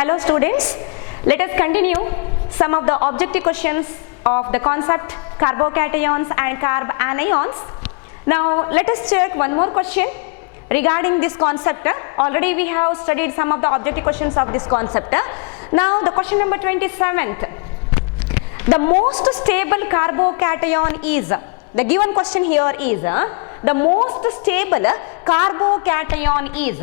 Hello students, let us continue some of the objective questions of the concept carbocations and carbanions. Now let us check one more question regarding this concept. Already we have studied some of the objective questions of this concept. Now the question number 27th. The most stable carbocation is, the given question here is, the most stable carbocation is.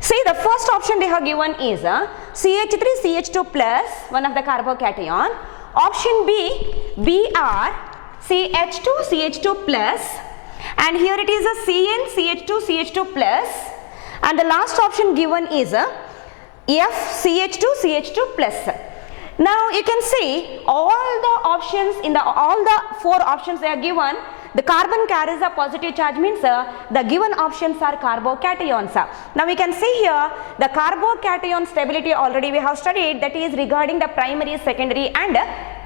See, the first option they have given is CH3 CH2 plus one of the carbocation. Option B, Br CH2 CH2 plus, and here it is a Cn CH2 CH2 plus, and the last option given is F CH2 CH2 plus. Now you can see all the options in all the four options they are given. The carbon carries a positive charge, means the given options are carbocations. Now we can see here the carbocation stability already we have studied, that is regarding the primary, secondary and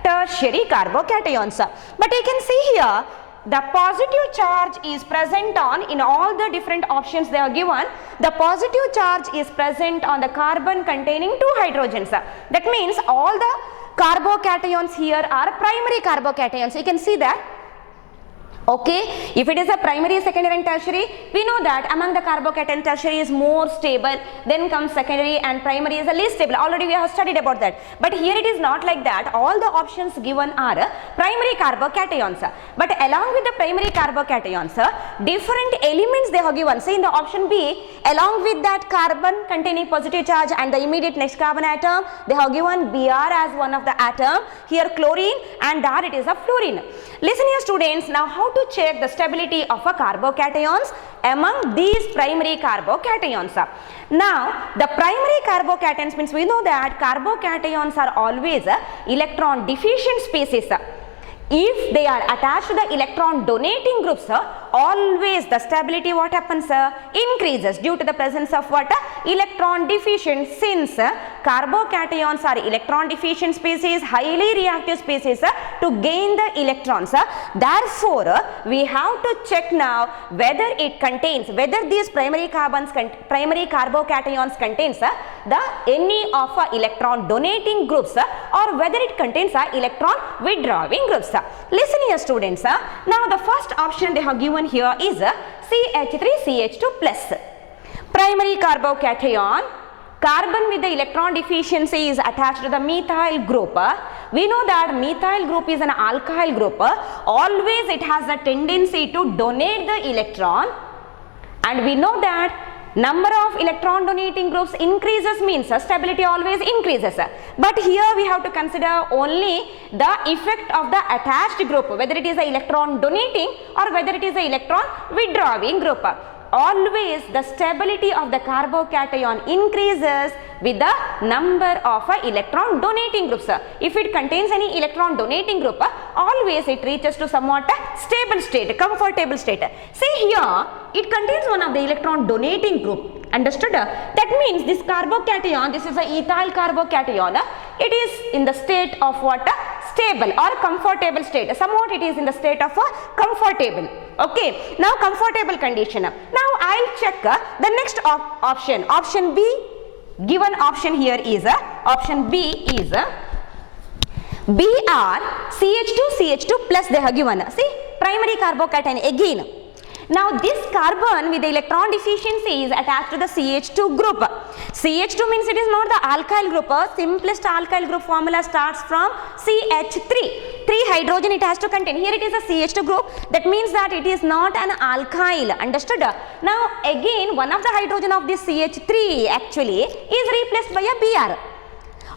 tertiary carbocations. But you can see here the positive charge is present on, in all the different options they are given, the positive charge is present on the carbon containing two hydrogens. That means all the carbocations here are primary carbocations. You can see that. Okay, if it is a primary, secondary and tertiary, we know that among the carbocation tertiary is more stable, then comes secondary and primary is the least stable. Already we have studied about that. But here it is not like that. All the options given are primary carbocations. But along with the primary carbocations, different elements they have given. See in the option B, along with that carbon containing positive charge and the immediate next carbon atom, they have given Br as one of the atom. Here chlorine, and there it is a fluorine. Listen here students, now how to check the stability of a carbocations among these primary carbocations. Now the primary carbocations means we know that carbocations are always electron deficient species. If they are attached to the electron donating groups, always the stability what happens increases due to the presence of what electron deficient. Since carbocations are electron deficient species, highly reactive species to gain the electrons, therefore we have to check now whether it contains, whether these primary carbocations contains the any of electron donating groups or whether it contains electron withdrawing groups. Listen here students, now the first option they have given here is CH3CH2 plus. Primary carbocation, carbon with the electron deficiency is attached to the methyl group. We know that methyl group is an alkyl group. Always it has a tendency to donate the electron, and we know that number of electron donating groups increases means stability always increases. But here we have to consider only the effect of the attached group, whether it is a electron donating or whether it is a electron withdrawing group. Always the stability of the carbocation increases with the number of electron donating groups. If it contains any electron donating group, always it reaches to somewhat stable state, comfortable state. See here, it contains one of the electron donating group. Understood? That means this carbocation, this is a ethyl carbocation, it is in the state of what? Stable or comfortable state. Somewhat it is in the state of comfortable. Okay, now comfortable condition. Now I'll check the next option. Option B, given option here is option B is Br CH2 CH2 plus they have given. See, primary carbocation again. Now this carbon with the electron deficiency is attached to the CH2 group. CH2 means it is not the alkyl group. Simplest alkyl group formula starts from CH3. 3 hydrogen it has to contain. Here it is a CH2 group. That means that it is not an alkyl. Understood? Now again one of the hydrogen of this CH3 actually is replaced by a Br.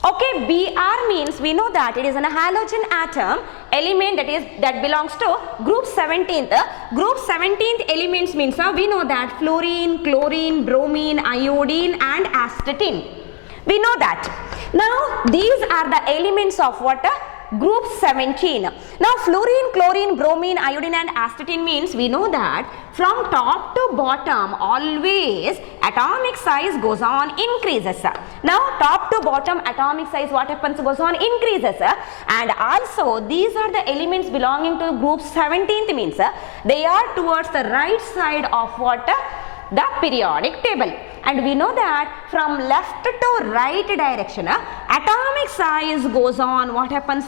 Okay, Br means we know that it is an halogen atom element that belongs to group 17th. Group 17th elements means we know that fluorine, chlorine, bromine, iodine and astatine. We know that. Now these are the elements of what? Group 17. Now fluorine, chlorine, bromine, iodine and astatine means we know that from top to bottom always atomic size goes on increases. Now top to bottom atomic size what happens goes on increases, and also these are the elements belonging to group 17th means they are towards the right side of what? The periodic table. and we know that from left to right direction, atomic size goes on, what happens?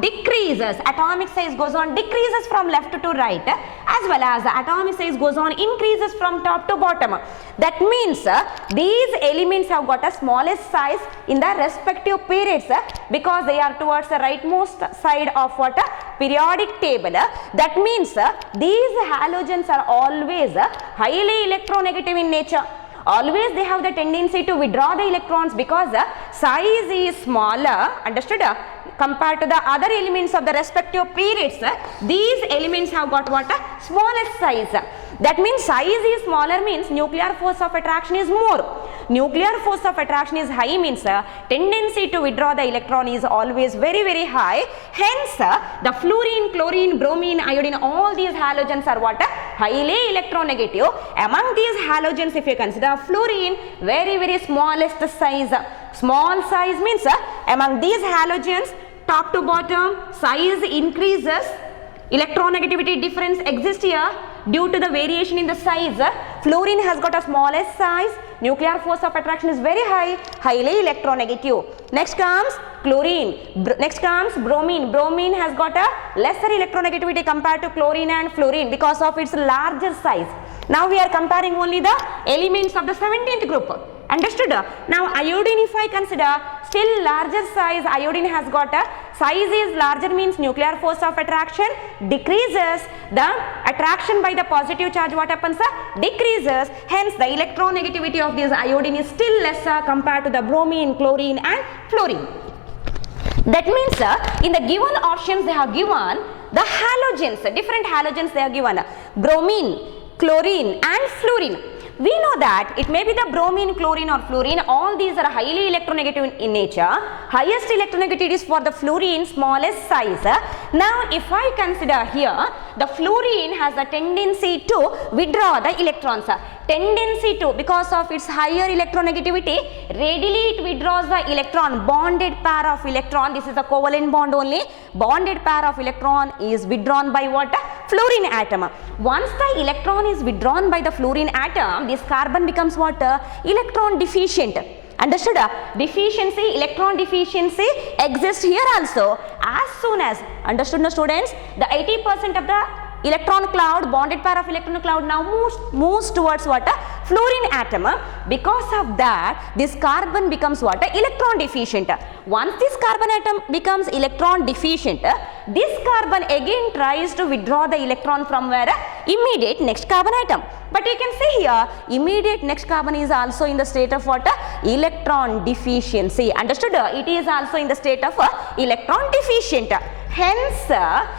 Decreases. Atomic size goes on, decreases from left to right, as well as atomic size goes on, increases from top to bottom. That means these elements have got a smallest size in the respective periods because they are towards the rightmost side of what? Periodic table. That means these halogens are always highly electronegative in nature. Always they have the tendency to withdraw the electrons because size is smaller, understood, compared to the other elements of the respective periods. These elements have got what? Smallest size. That means size is smaller means nuclear force of attraction is more. Nuclear force of attraction is high means tendency to withdraw the electron is always very high. Hence the fluorine, chlorine, bromine, iodine, all these halogens are what? Highly electronegative. Among these halogens, if you consider fluorine, very smallest size. Small size means among these halogens, top to bottom size increases. Electronegativity difference exists here due to the variation in the size. Fluorine has got a smallest size, nuclear force of attraction is very high, highly electronegative. Next comes chlorine, next comes bromine. Bromine has got a lesser electronegativity compared to chlorine and fluorine because of its larger size. Now we are comparing only the elements of the 17th group. Understood? Now iodine, if I consider, still larger size, iodine has got a size is larger means nuclear force of attraction decreases. The attraction by the positive charge, what happens? Decreases. Hence the electronegativity of this iodine is still lesser compared to the bromine, chlorine and fluorine. That means in the given options they have given the halogens, different halogens they are given, bromine, chlorine and fluorine. We know that it may be the bromine, chlorine or fluorine, all these are highly electronegative in nature. Highest electronegativity is for the fluorine, smallest size. Now if I consider here, the fluorine has a tendency to withdraw the electrons. Tendency to, because of its higher electronegativity, readily it withdraws the electron, bonded pair of electron. This is a covalent bond only. Bonded pair of electron is withdrawn by what? Fluorine atom. Once the electron is withdrawn by the fluorine atom, this carbon becomes what? Electron deficient. Understood? Deficiency, electron deficiency exists here also. As soon as, understood no students, the 80% of the electron cloud, bonded pair of electron cloud now moves towards what? Fluorine atom. Because of that, this carbon becomes what? Electron deficient. Once this carbon atom becomes electron deficient, this carbon again tries to withdraw the electron from where? Immediate next carbon atom. But you can see here, immediate next carbon is also in the state of what? Electron deficiency. Understood? It is also in the state of electron deficient. Hence,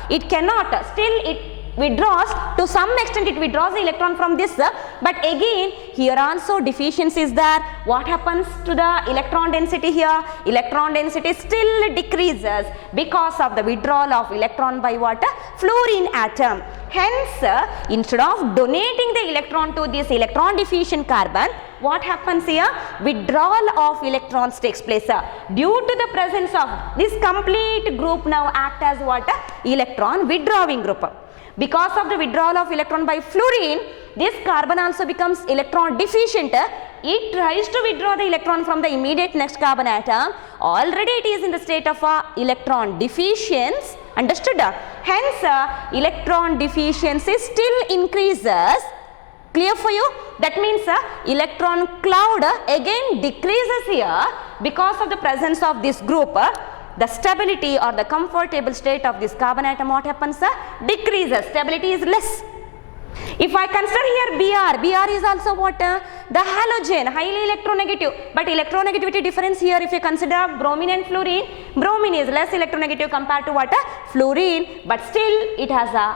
it cannot, still it withdraws, to some extent it withdraws the electron from this, but again here also deficiency is there. What happens to the electron density here? Electron density still decreases because of the withdrawal of electron by what? Fluorine atom. Hence, instead of donating the electron to this electron deficient carbon, what happens here? Withdrawal of electrons takes place. Due to the presence of this complete group now act as what? Electron withdrawing group. Because of the withdrawal of electron by fluorine, this carbon also becomes electron deficient. It tries to withdraw the electron from the immediate next carbon atom. Already it is in the state of electron deficiency. Understood? Hence, electron deficiency still increases. Clear for you? That means electron cloud again decreases here because of the presence of this group. The stability or the comfortable state of this carbon atom, what happens? Decreases. Stability is less. If I consider here Br is also what? The halogen, highly electronegative. But electronegativity difference here, if you consider bromine and fluorine, bromine is less electronegative compared to what? Fluorine. But still it has a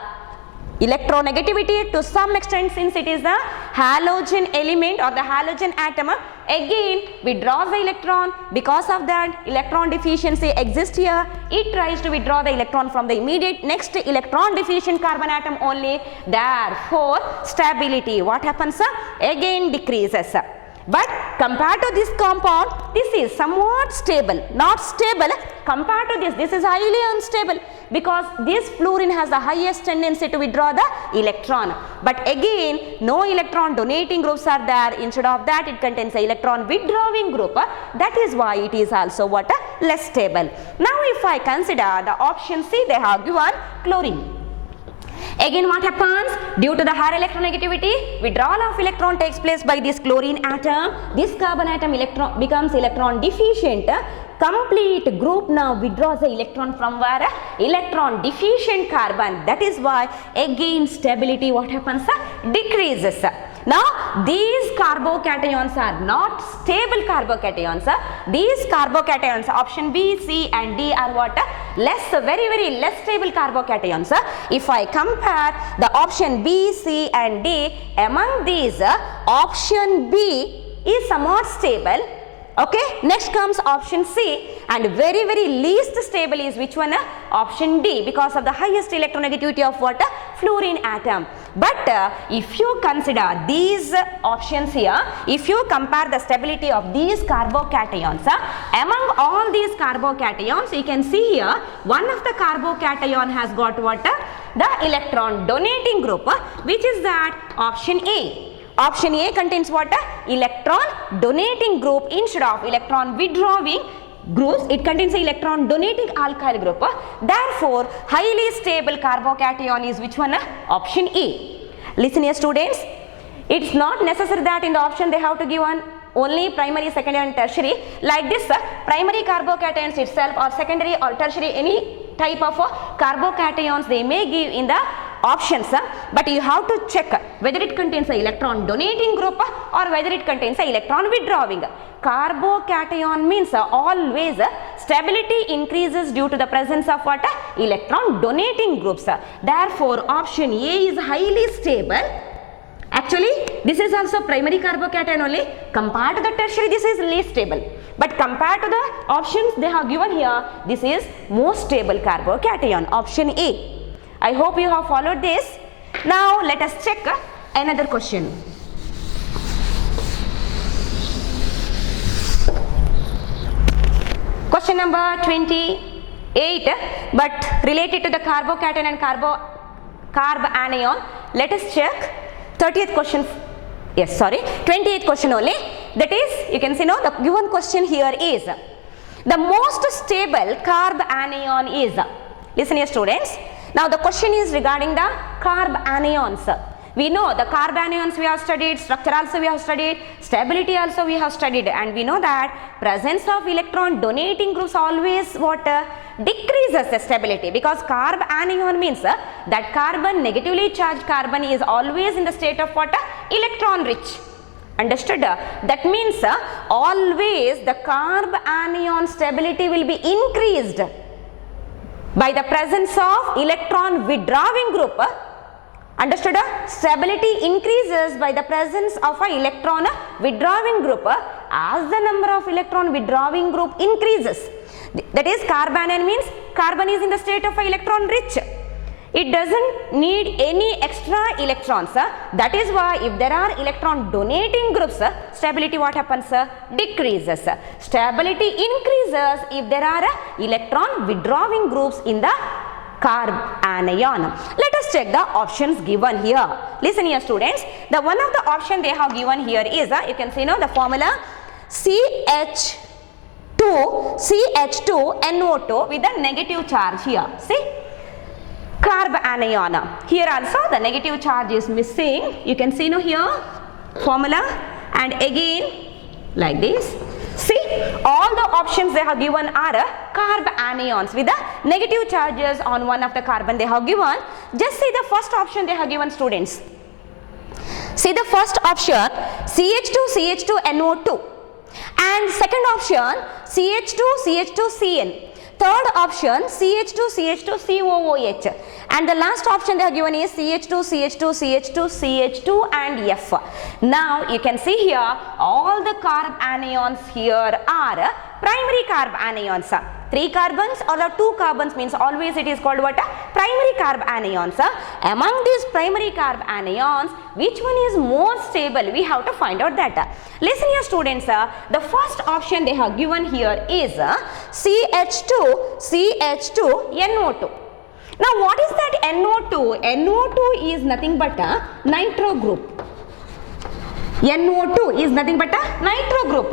electronegativity to some extent, since it is the halogen element or the halogen atom, again withdraws the electron. Because of that, electron deficiency exists here. It tries to withdraw the electron from the immediate next electron deficient carbon atom only. Therefore, stability, what happens? Again decreases. But compared to this compound, this is somewhat stable, not stable compared to this is highly unstable because this fluorine has the highest tendency to withdraw the electron. But again, no electron donating groups are there. Instead of that, it contains an electron withdrawing group. That is why it is also what? Less stable. Now if I consider the option C, they have given chlorine. Again, what happens? Due to the higher electronegativity, withdrawal of electron takes place by this chlorine atom. This carbon atom becomes electron deficient. Complete group now withdraws the electron from where? Electron deficient carbon. That is why again stability what happens? Decreases. Now these carbocations are not stable carbocations. These carbocations, option B, C and D are what? Very less stable carbocations. If I compare the option B, C and D, among these option B is somewhat stable. Okay, next comes option C, and very least stable is which one? Option D, because of the highest electronegativity of what? Fluorine atom. But if you consider these options here, if you compare the stability of these carbocations, among all these carbocations, you can see here one of the carbocation has got what? The electron donating group, which is that option A. Option A contains what? Electron donating group instead of electron withdrawing groups. It contains the electron donating alkyl group. Therefore, highly stable carbocation is which one? Option A. Listen here students, it's not necessary that in the option they have to give one only primary, secondary and tertiary. Like this, primary carbocations itself or secondary or tertiary, any type of carbocations they may give in the options, but you have to check whether it contains an electron donating group or whether it contains an electron withdrawing. Carbocation means always stability increases due to the presence of what? Electron donating groups. Therefore, option A is highly stable. Actually, this is also primary carbocation only. Compared to the tertiary, this is least stable. But compared to the options they have given here, this is most stable carbocation, option A. I hope you have followed this. Now let us check another question. Question number 28, but related to the carbocation and carb anion. Let us check 30th question. Yes, sorry, 28th question only. That is, you can see now the given question here is the most stable carb anion is. Listen here students. Now the question is regarding the carb anions. We know the carb anions we have studied, structure also we have studied, stability also we have studied, and we know that presence of electron donating groups always what? Decreases the stability, because carb anion means that carbon, negatively charged carbon is always in the state of what? Electron rich. Understood? That means always the carb anion stability will be increased by the presence of electron withdrawing group. Understood? Stability increases by the presence of an electron withdrawing group as the number of electron withdrawing group increases. That is, carb anion means carbon is in the state of an electron rich. It doesn't need any extra electrons. That is why if there are electron donating groups, stability what happens? Decreases. Stability increases if there are electron withdrawing groups in the carb anion. Let us check the options given here. Listen here students. The one of the option they have given here is, you can see now the formula CH2NO2 with a negative charge here. See? Carb anion. Here also the negative charge is missing. You can see now here formula, and again like this. See, all the options they have given are carb anions with the negative charges on one of the carbon they have given. Just see the first option they have given students. See the first option CH2NO2, and second option CH2CN. Third option CH2COOH, and the last option they have given is CH2 and F. Now you can see here all the carb anions here are primary carb anions. 3 carbons or the 2 carbons means always it is called what? Primary carb anions. Among these primary carb anions, which one is more stable? We have to find out that. Listen here students, the first option they have given here is CH2NO2. Now what is that NO2? NO2 is nothing but a nitro group. NO2 is nothing but a nitro group.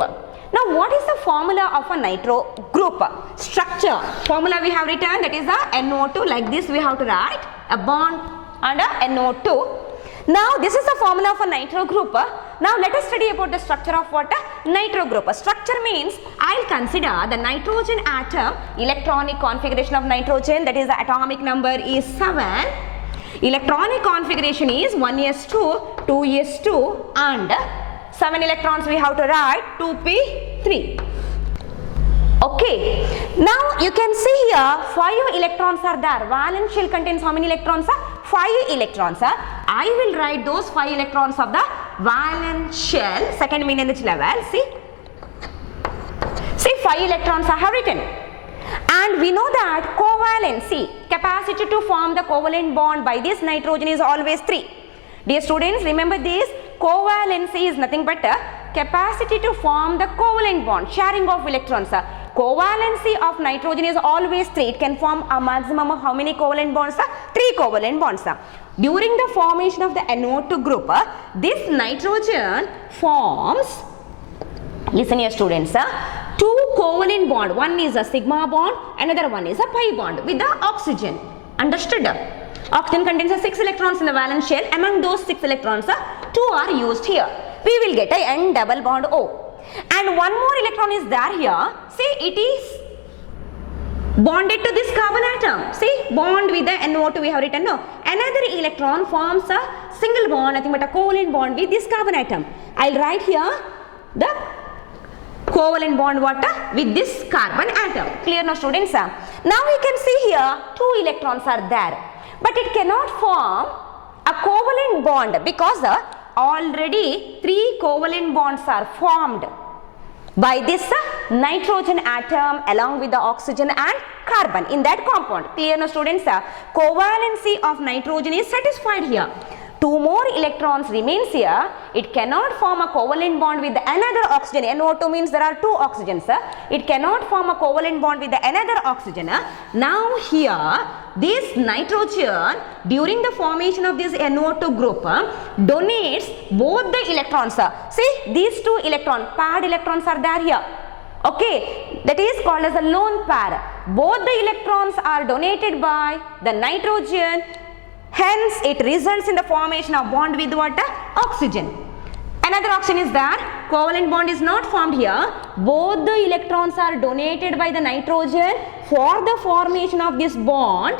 Now what is the formula of a nitro group? Structure. Formula we have written, that is the NO2, like this we have to write a bond and a NO2. Now this is the formula of a nitro group. Now let us study about the structure of what? Nitro group. Structure means I will consider the nitrogen atom, electronic configuration of nitrogen, that is the atomic number is 7. Electronic configuration is 1s2, 2s2 and 7 electrons we have to write 2p3. Okay, now you can see here 5 electrons are there. Valence shell contains how many electrons? 5 electrons. I will write those 5 electrons of the valence shell, second main level. See 5 electrons I have written. And we know that covalency, capacity to form the covalent bond by this nitrogen is always 3. Dear students, remember this, covalency is nothing but a capacity to form the covalent bond, sharing of electrons. Covalency of nitrogen is always 3. It can form a maximum of how many covalent bonds? 3 covalent bonds. During the formation of the NO2 group, this nitrogen forms, listen here students, 2 covalent bond. One is a sigma bond, another one is a pi bond with the oxygen. Understood? Oxygen contains 6 electrons in the valence shell. Among those 6 electrons, 2 are used here. We will get a N double bond O. And one more electron is there here. See, it is bonded to this carbon atom. See, bond with the NO2 we have written. No. Another electron forms a single bond, nothing but a covalent bond with this carbon atom. I will write here the covalent bond water with this carbon atom. Clear now students? Now we can see here 2 electrons are there. But it cannot form a covalent bond because already 3 covalent bonds are formed by this nitrogen atom along with the oxygen and carbon in that compound. Clear now students? Covalency of nitrogen is satisfied here. 2 more electrons remains here. It cannot form a covalent bond with another oxygen. NO2 means there are 2 oxygens. It cannot form a covalent bond with another oxygen. Now here this nitrogen during the formation of this NO2 group donates both the electrons. See, these 2 paired electrons are there here. Okay, that is called as a lone pair. Both the electrons are donated by the nitrogen. Hence, it results in the formation of bond with what? Oxygen. Another option is that covalent bond is not formed here. Both the electrons are donated by the nitrogen for the formation of this bond.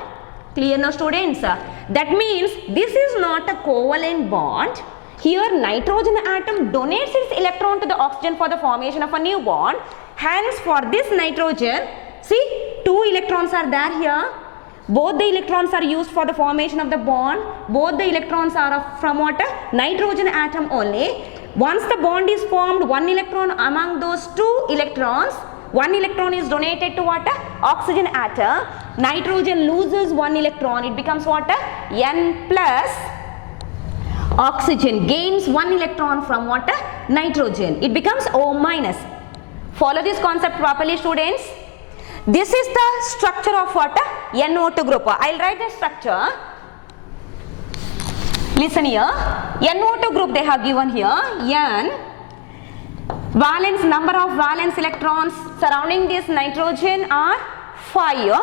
Clear now students? That means this is not a covalent bond. Here nitrogen atom donates its electron to the oxygen for the formation of a new bond. Hence, for this nitrogen, see 2 electrons are there here. Both the electrons are used for the formation of the bond. Both the electrons are from what? Nitrogen atom only. Once the bond is formed, 1 electron among those 2 electrons, 1 electron is donated to what? Oxygen atom. Nitrogen loses 1 electron. It becomes what? N plus. Oxygen gains 1 electron from what? Nitrogen. It becomes O minus. Follow this concept properly students. This is the structure of what? NO2 group. I will write the structure. Listen here. NO2 group they have given here. N. Valence, number of valence electrons surrounding this nitrogen are 5.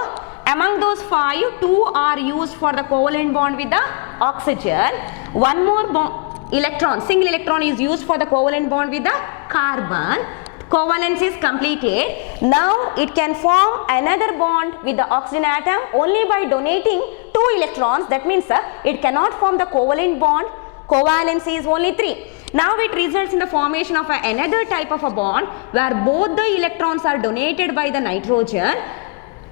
Among those 5, 2 are used for the covalent bond with the oxygen. One more electron, single electron is used for the covalent bond with the carbon. Covalence is completed. Now it can form another bond with the oxygen atom only by donating 2 electrons. That means it cannot form the covalent bond. Covalency is only 3. Now it results in the formation of another type of a bond where both the electrons are donated by the nitrogen.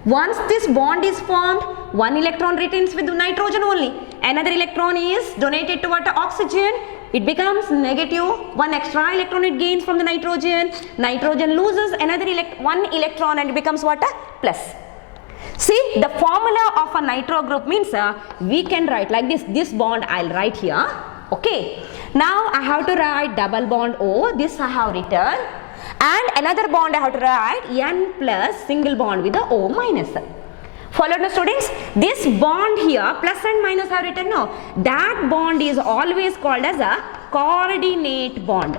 Once this bond is formed, 1 electron retains with the nitrogen only. Another electron is donated to what? Oxygen. it becomes negative, one extra electron it gains from the nitrogen, nitrogen loses another one electron and it becomes what? Plus. See, the formula of a nitro group means we can write like this bond I'll write here, okay. Now I have to write double bond O, this I have written, and another bond I have to write N plus single bond with the O minus. Followed, no students? This bond here, plus and minus I have written, no. That bond is always called as a coordinate bond.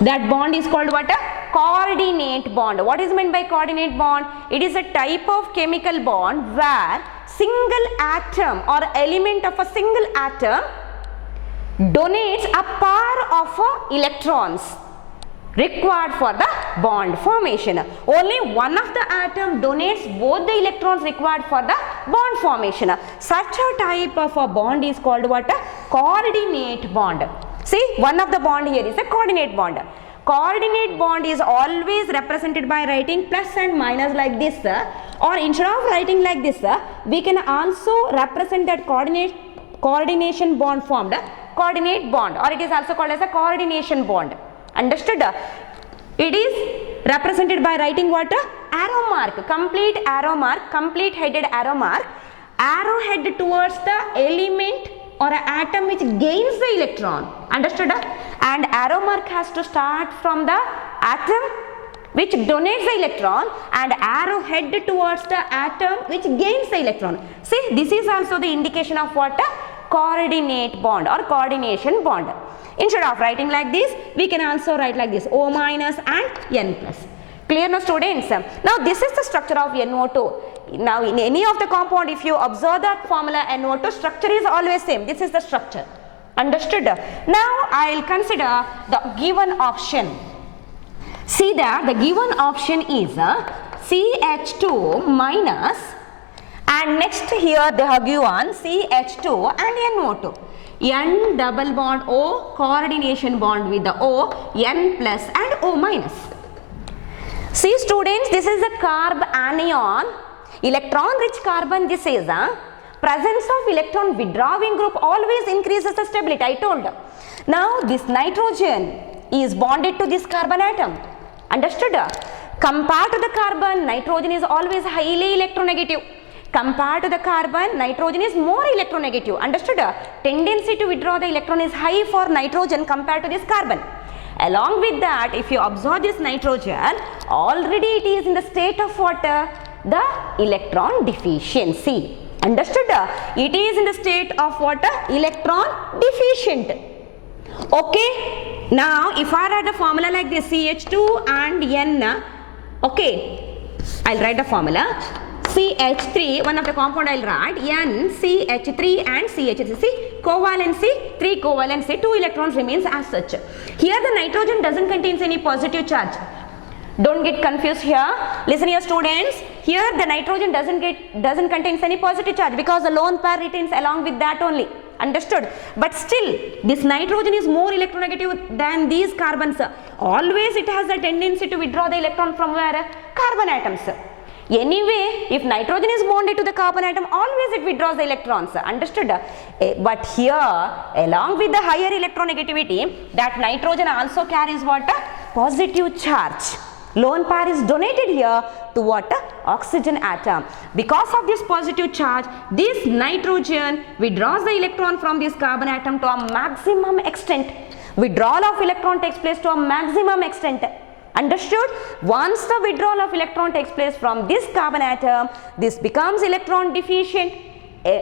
That bond is called what? Coordinate bond. What is meant by coordinate bond? It is a type of chemical bond where single atom or element of a single atom donates a pair of electrons required for the bond formation. Only one of the atom donates both the electrons required for the bond formation. Such a type of a bond is called what? Coordinate bond. See, one of the bond here is a coordinate bond. Coordinate bond is always represented by writing plus and minus like this, or instead of writing like this, we can also represent that coordination bond formed coordinate bond, or it is also called as a coordination bond. Understood? It is represented by writing what? Arrow mark, complete arrow mark, complete headed arrow mark, arrow head towards the element or an atom which gains the electron. Understood? And arrow mark has to start from the atom which donates the electron and arrow head towards the atom which gains the electron. See, this is also the indication of what? Coordinate bond or coordination bond. Instead of writing like this, we can also write like this, O minus and N plus. Clear, no students? Now this is the structure of NO2. Now in any of the compound, if you observe that formula NO2, structure is always same. This is the structure. Understood? Now I will consider the given option. See that the given option is CH2 minus, and next here they have given CH2 and NO2. N double bond O, coordination bond with the O, N plus and O minus. See students, this is a carb anion, electron rich carbon. This is presence of electron withdrawing group always increases the stability, I told. Now this nitrogen is bonded to this carbon atom. Understood? Compared to the carbon, nitrogen is always highly electronegative. Compared to the carbon, nitrogen is more electronegative. Understood? Tendency to withdraw the electron is high for nitrogen compared to this carbon. Along with that, if you observe this nitrogen, already it is in the state of what? The electron deficiency. Understood? It is in the state of what? Electron deficient. Okay. Now, if I write the formula like this, CH2 and N, okay, I'll write the formula. CH3, one of the compound I'll write, N, CH3 and CH3. See, covalency, 3 covalency, 2 electrons remains as such. Here the nitrogen doesn't contain any positive charge. Don't get confused here. Listen here students, here the nitrogen doesn't contain any positive charge because the lone pair retains along with that only. Understood? But still, this nitrogen is more electronegative than these carbons. Always it has a tendency to withdraw the electron from where? Carbon atoms. Anyway, if nitrogen is bonded to the carbon atom, always it withdraws the electrons. Understood? But here, along with the higher electronegativity, that nitrogen also carries what? Positive charge. Lone pair is donated here to what? Oxygen atom. Because of this positive charge, this nitrogen withdraws the electron from this carbon atom to a maximum extent. Withdrawal of electron takes place to a maximum extent. Understood? Once the withdrawal of electron takes place from this carbon atom, this becomes electron deficient.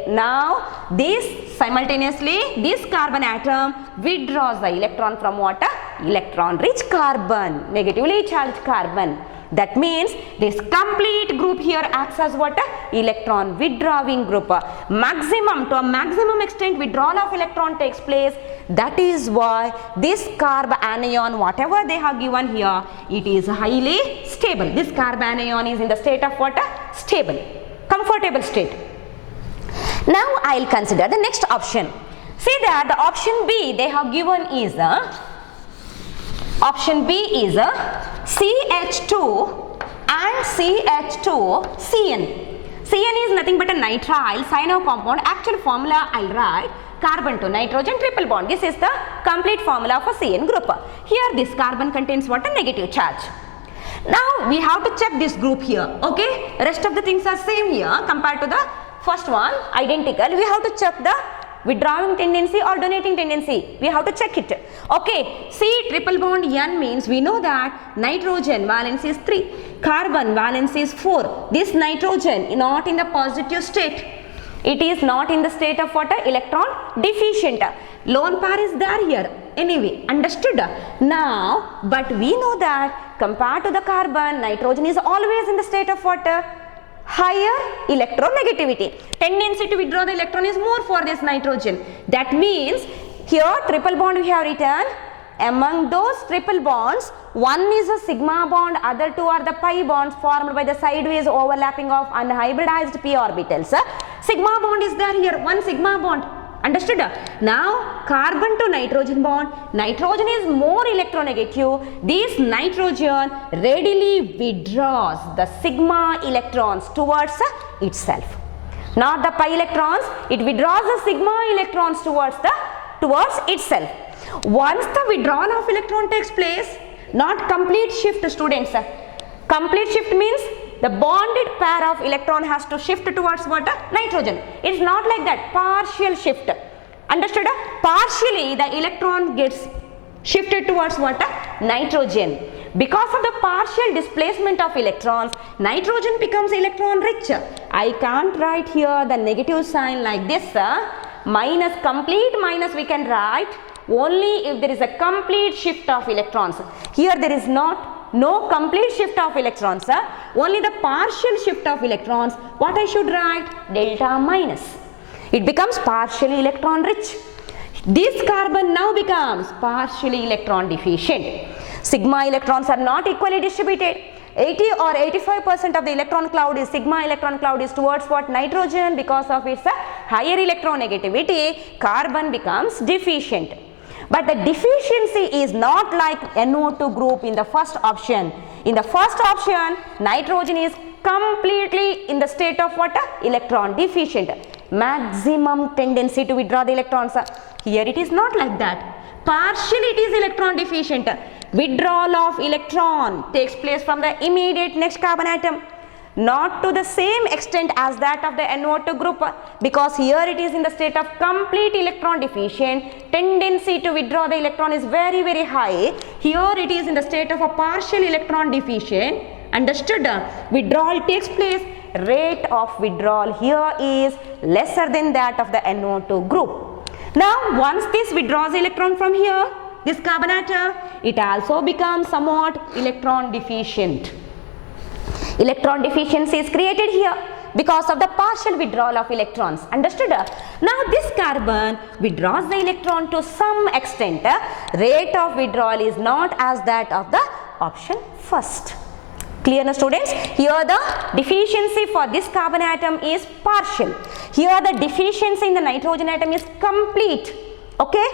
Now, this simultaneously, this carbon atom withdraws the electron from what? Electron rich carbon, negatively charged carbon. That means this complete group here acts as what? Electron withdrawing group. Maximum, to a maximum extent, withdrawal of electron takes place. That is why this carb anion, whatever they have given here, it is highly stable. This carb anion is in the state of what? Stable, comfortable state. Now I will consider the next option. See that the option B they have given is option B is CH2 and CH2CN. CN is nothing but a nitrile cyano compound. Actual formula I will write carbon to nitrogen triple bond. This is the complete formula of a CN group. Here this carbon contains what? A negative charge. Now we have to check this group here, okay? Rest of the things are same here compared to the first one, identical. We have to check the withdrawing tendency or donating tendency. We have to check it. Okay, C triple bond N means we know that nitrogen valence is 3, carbon valence is 4. This nitrogen not in the positive state. It is not in the state of what? Electron deficient. Lone pair is there here. Anyway, understood? Now, but we know that compared to the carbon, nitrogen is always in the state of what? Higher electronegativity. Tendency to withdraw the electron is more for this nitrogen. That means here triple bond we have written. Among those triple bonds, one is a sigma bond, other two are the pi bonds formed by the sideways overlapping of unhybridized p orbitals. Sigma bond is there here, one sigma bond. Understood? Now carbon to nitrogen bond, nitrogen is more electronegative. This nitrogen readily withdraws the sigma electrons towards itself. Not the pi electrons, it withdraws the sigma electrons towards itself. Once the withdrawal of electron takes place, not complete shift, students. Complete shift means the bonded pair of electron has to shift towards what? Nitrogen. It's not like that. Partial shift. Understood? Partially the electron gets shifted towards what? Nitrogen. Because of the partial displacement of electrons, nitrogen becomes electron rich. I can't write here the negative sign like this. Minus, complete minus we can write only if there is a complete shift of electrons. Here there is no complete shift of electrons, only the partial shift of electrons. What I should write? Delta minus. It becomes partially electron rich. This carbon now becomes partially electron deficient. Sigma electrons are not equally distributed. 80 or 85% of the electron cloud is sigma electron cloud is towards what? Nitrogen. Because of its higher electronegativity, carbon becomes deficient. But the deficiency is not like NO2 group in the first option. In the first option, nitrogen is completely in the state of what? Electron deficient. Maximum tendency to withdraw the electrons. Here it is not like that. Partially it is electron deficient. Withdrawal of electron takes place from the immediate next carbon atom. Not to the same extent as that of the NO2 group, because here it is in the state of complete electron deficient. Tendency to withdraw the electron is very, very high. Here it is in the state of a partial electron deficient. Understood? Withdrawal takes place. Rate of withdrawal here is lesser than that of the NO2 group. Now once this withdraws the electron from here, this carbon atom, it also becomes somewhat electron deficient. Electron deficiency is created here because of the partial withdrawal of electrons. Understood? Now this carbon withdraws the electron to some extent. Rate of withdrawal is not as that of the option first. Clear now, students? Here the deficiency for this carbon atom is partial. Here the deficiency in the nitrogen atom is complete. Okay?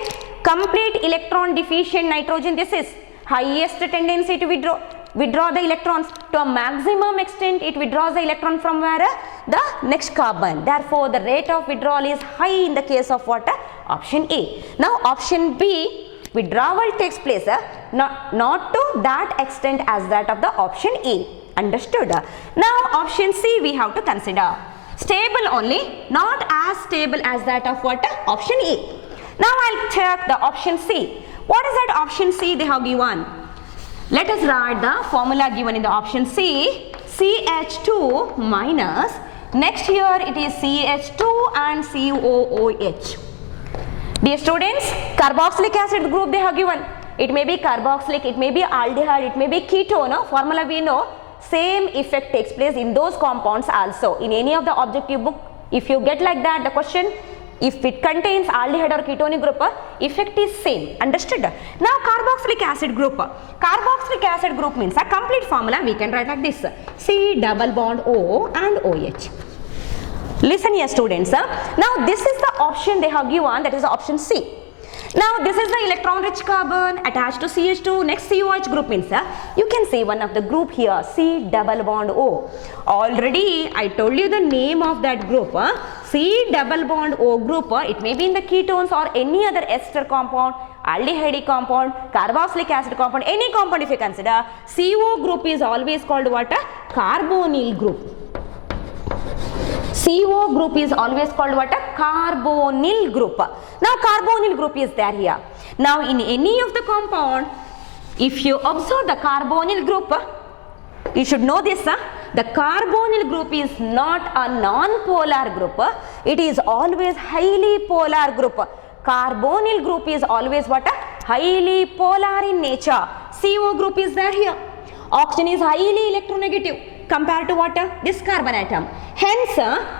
Complete electron deficient nitrogen. This is highest tendency to withdraw the electrons. To a maximum extent it withdraws the electron from where? The next carbon. Therefore the rate of withdrawal is high in the case of what? Option A. Now option B, withdrawal takes place not to that extent as that of the option A. Understood? Now option C we have to consider. Stable only, not as stable as that of what? Option A. Now I'll check the option C. What is that option C they have given? Let us write the formula given in the option C. CH2 minus, next here it is CH2 and COOH. Dear students, carboxylic acid group they have given. It may be carboxylic, it may be aldehyde, it may be ketone. No? Formula we know. Same effect takes place in those compounds also. In any of the objective book, if you get like that the question, if it contains aldehyde or ketone group, effect is same. Understood? Now carboxylic acid group. Carboxylic acid group means a complete formula we can write like this. C double bond O and OH. Listen here students. Now this is the option they have given, that is the option C. Now this is the electron rich carbon attached to CH2. Next COH group means you can see one of the group here, C double bond O. Already I told you the name of that group. C double bond O group. It may be in the ketones or any other ester compound, aldehyde compound, carboxylic acid compound, any compound if you consider. CO group is always called what? Carbonyl group. CO group is always called what? A carbonyl group. Now carbonyl group is there here. Now in any of the compound, if you observe the carbonyl group, you should know this. The carbonyl group is not a non-polar group. It is always highly polar group. Carbonyl group is always what? Highly polar in nature. CO group is there here. Oxygen is highly electronegative compared to what? This carbon atom. Hence,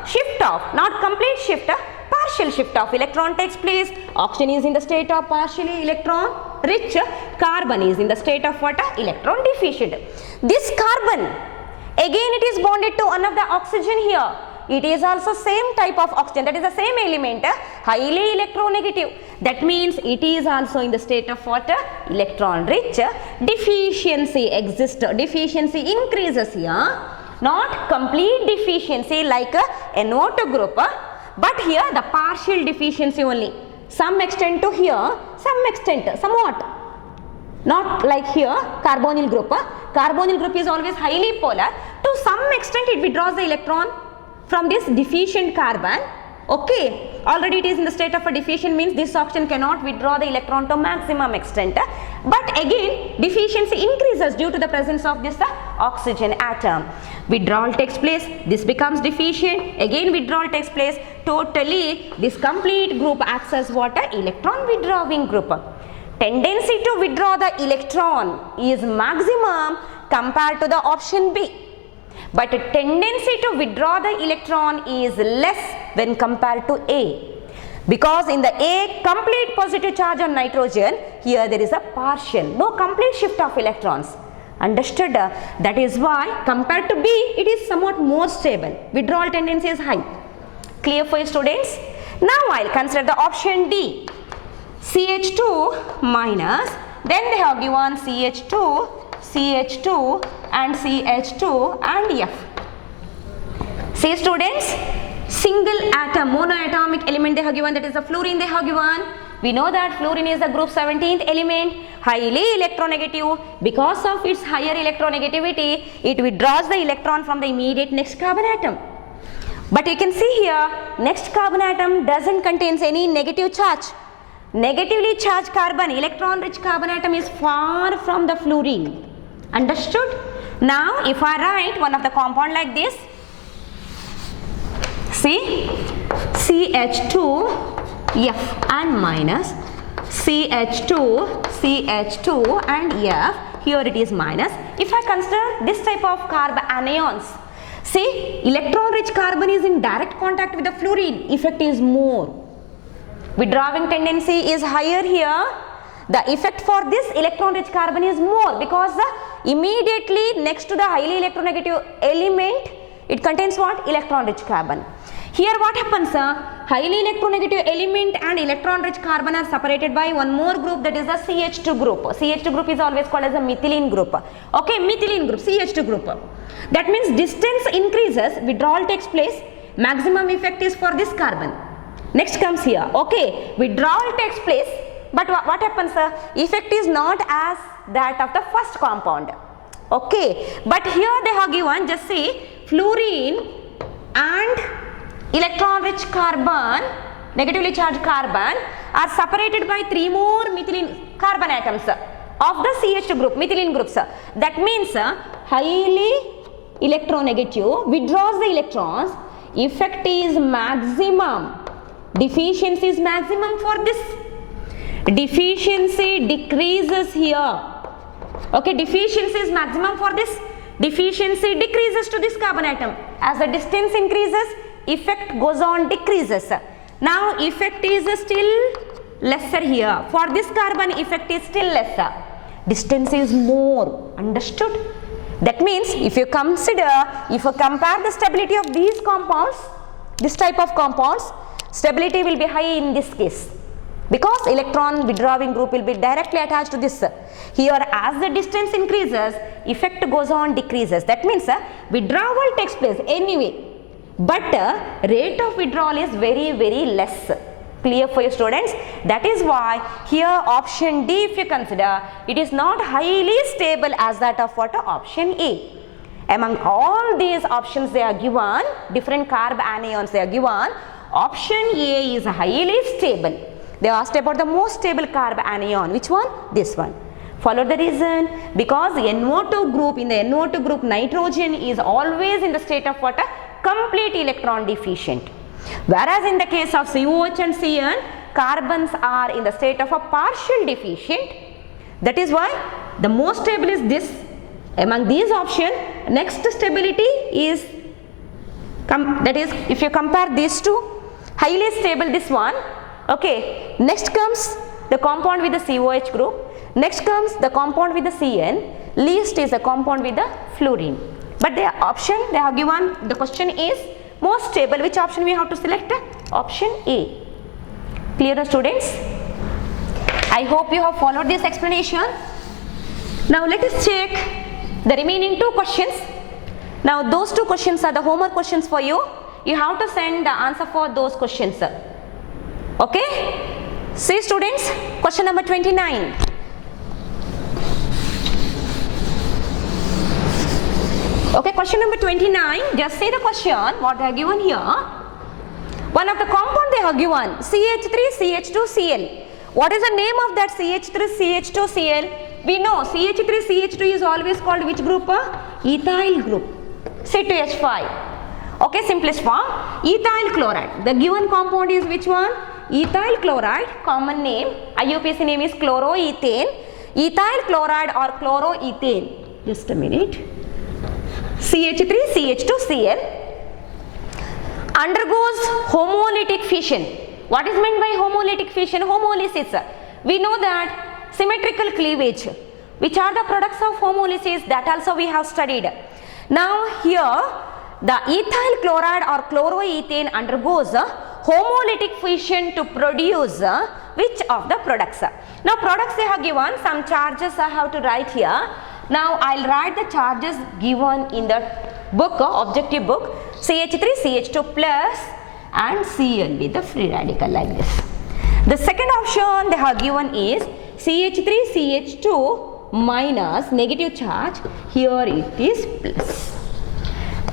shift off, not complete shift, partial shift of electron takes place. Oxygen is in the state of partially electron rich. Carbon is in the state of what? Electron deficient. This carbon, again it is bonded to one of the oxygen here. It is also same type of oxygen, that is the same element, highly electronegative. That means it is also in the state of what? Electron rich. Deficiency exists. Deficiency increases here. Not complete deficiency like NO2 group, but here the partial deficiency only. Some extent to here, some extent, somewhat. Not like here, carbonyl group. Carbonyl group is always highly polar. To some extent it withdraws the electron from this deficient carbon. Okay, already it is in the state of a deficient, means this oxygen cannot withdraw the electron to maximum extent. But again, deficiency increases due to the presence of this oxygen atom. Withdrawal takes place, this becomes deficient, again withdrawal takes place. Totally, this complete group acts as what? Electron withdrawing group. Tendency to withdraw the electron is maximum compared to the option B. But a tendency to withdraw the electron is less when compared to A. Because in the A, complete positive charge on nitrogen, here there is a partial, no complete shift of electrons. Understood? That is why compared to B, it is somewhat more stable. Withdrawal tendency is high. Clear for you students? Now I will consider the option D. CH2 minus, then they have given CH2, CH2 and CH2 and F. See students, single atom, monoatomic element they have given, that is the fluorine they have given. We know that fluorine is the group 17th element, highly electronegative. Because of its higher electronegativity, it withdraws the electron from the immediate next carbon atom. But you can see here, next carbon atom doesn't contain any negative charge. Negatively charged carbon, electron rich carbon atom is far from the fluorine. Understood? Now if I write one of the compound like this, see, CH2 F and minus, CH2 CH2 and F, here it is minus. If I consider this type of carbon anions, see, electron rich carbon is in direct contact with the fluorine, effect is more. Withdrawing tendency is higher here. The effect for this electron rich carbon is more because immediately next to the highly electronegative element, it contains what? Electron rich carbon. Here what happens? Highly electronegative element and electron rich carbon are separated by one more group, that is the CH2 group. CH2 group is always called as a methylene group. Okay, methylene group, CH2 group. That means distance increases, withdrawal takes place, maximum effect is for this carbon. Next comes here, okay, withdrawal takes place, but what happens? Effect is not as that of the first compound. Okay, but here they have given, just see, fluorine and electron rich carbon, negatively charged carbon, are separated by 3 more methylene carbon atoms of the CH2 group, methylene groups. That means highly electronegative, withdraws the electrons, effect is maximum, deficiency is maximum for this. Deficiency decreases here. Okay, deficiency is maximum for this. Deficiency decreases to this carbon atom. As the distance increases, effect goes on decreases. Now effect is still lesser here. For this carbon, effect is still lesser. Distance is more. Understood? That means if you consider, if you compare the stability of these compounds, this type of compounds, stability will be high in this case. because electron withdrawing group will be directly attached to this. Here as the distance increases, effect goes on decreases. That means withdrawal takes place anyway, but rate of withdrawal is very less. Clear for you students? That is why here option D, if you consider, it is not highly stable as that of what? Option A. Among all these options they are given, different carb anions they are given, option A is highly stable. They asked about the most stable carb anion. Which one? This one. Follow the reason. Because NO2 group, in the NO2 group, nitrogen is always in the state of what? Complete electron deficient. Whereas in the case of COH and CN, carbons are in the state of a partial deficient. That is why the most stable is this. Among these options, next stability is, that is, if you compare these two, highly stable this one. Okay, next comes the compound with the COH group, next comes the compound with the CN, least is the compound with the fluorine. But the option they have given, the question is most stable. Which option we have to select? Option A. Clear, students? I hope you have followed this explanation. Now let us check the remaining two questions. Now those two questions are the homework questions for you. You have to send the answer for those questions. Okay? See students, question number 29. Okay, question number 29, just say the question, what they are given here. One of the compound they have given, CH3CH2Cl. What is the name of that CH3CH2Cl? We know CH3CH2 is always called which group? Ethyl group, C2H5. Okay, simplest form, ethyl chloride. The given compound is which one? Ethyl chloride, common name, IUPAC name is chloroethane. Ethyl chloride or chloroethane. Just a minute. CH3CH2Cl undergoes homolytic fission. What is meant by homolytic fission? Homolysis. We know that symmetrical cleavage. Which are the products of homolysis? That also we have studied. Now here the ethyl chloride or chloroethane undergoes homolytic fission to produce which of the products? Now products they have given, some charges I have to write here. Now I will write the charges given in the book, objective book, CH3CH2 plus and Cl with the free radical like this. The second option they have given is CH3CH2 minus negative charge, here it is plus.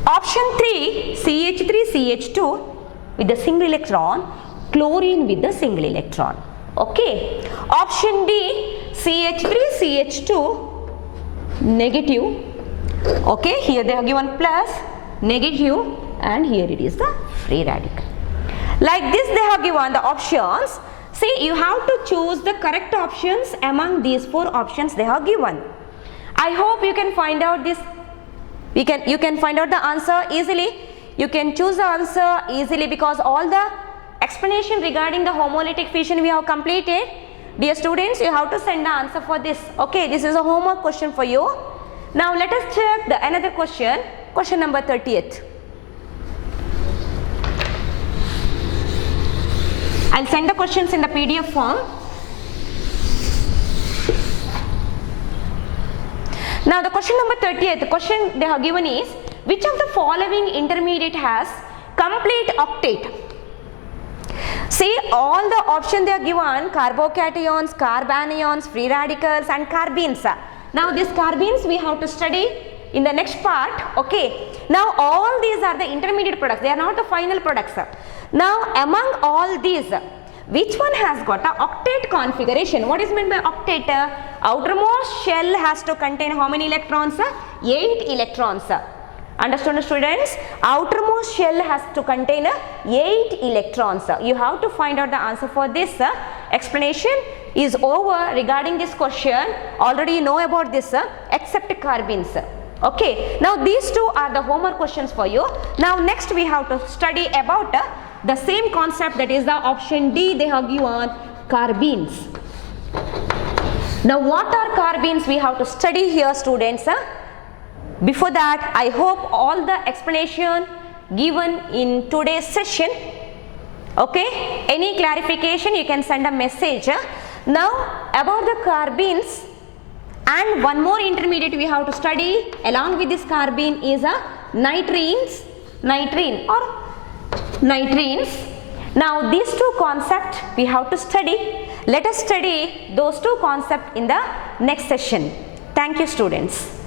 Option 3, CH3CH2 with the single electron, chlorine with the single electron. Okay. Option D, CH3CH2 negative. Okay, here they have given plus, negative, and here it is the free radical. Like this they have given the options. See, you have to choose the correct options among these four options they have given. I hope you can find out this. You can find out the answer easily. You can choose the answer easily because all the explanation regarding the homolytic fission we have completed. Dear students, you have to send the answer for this. Okay, this is a homework question for you. Now let us check the another question, question number 30th. I'll send the questions in the PDF form. Now the question number 30th, the question they have given is, which of the following intermediate has complete octet? See, all the options they are given, carbocations, carbanions, free radicals and carbenes. Now these carbenes we have to study in the next part. Okay. Now all these are the intermediate products, they are not the final products. Now among all these, which one has got a octet configuration? What is meant by octet? Outermost shell has to contain how many electrons? 8 electrons. Understood, students? Outermost shell has to contain 8 electrons. You have to find out the answer for this. Explanation is over regarding this question. Already you know about this except carbenes. Okay. Now these two are the homework questions for you. Now next we have to study about the same concept, that is the option D they have given, carbenes. Now what are carbenes we have to study here, students. Before that, I hope all the explanation given in today's session Okay, any clarification you can send a message. Now about the carbenes, and one more intermediate we have to study along with this carbene is a nitrines. Now these two concepts we have to study. Let us study those two concepts in the next session. Thank you, students.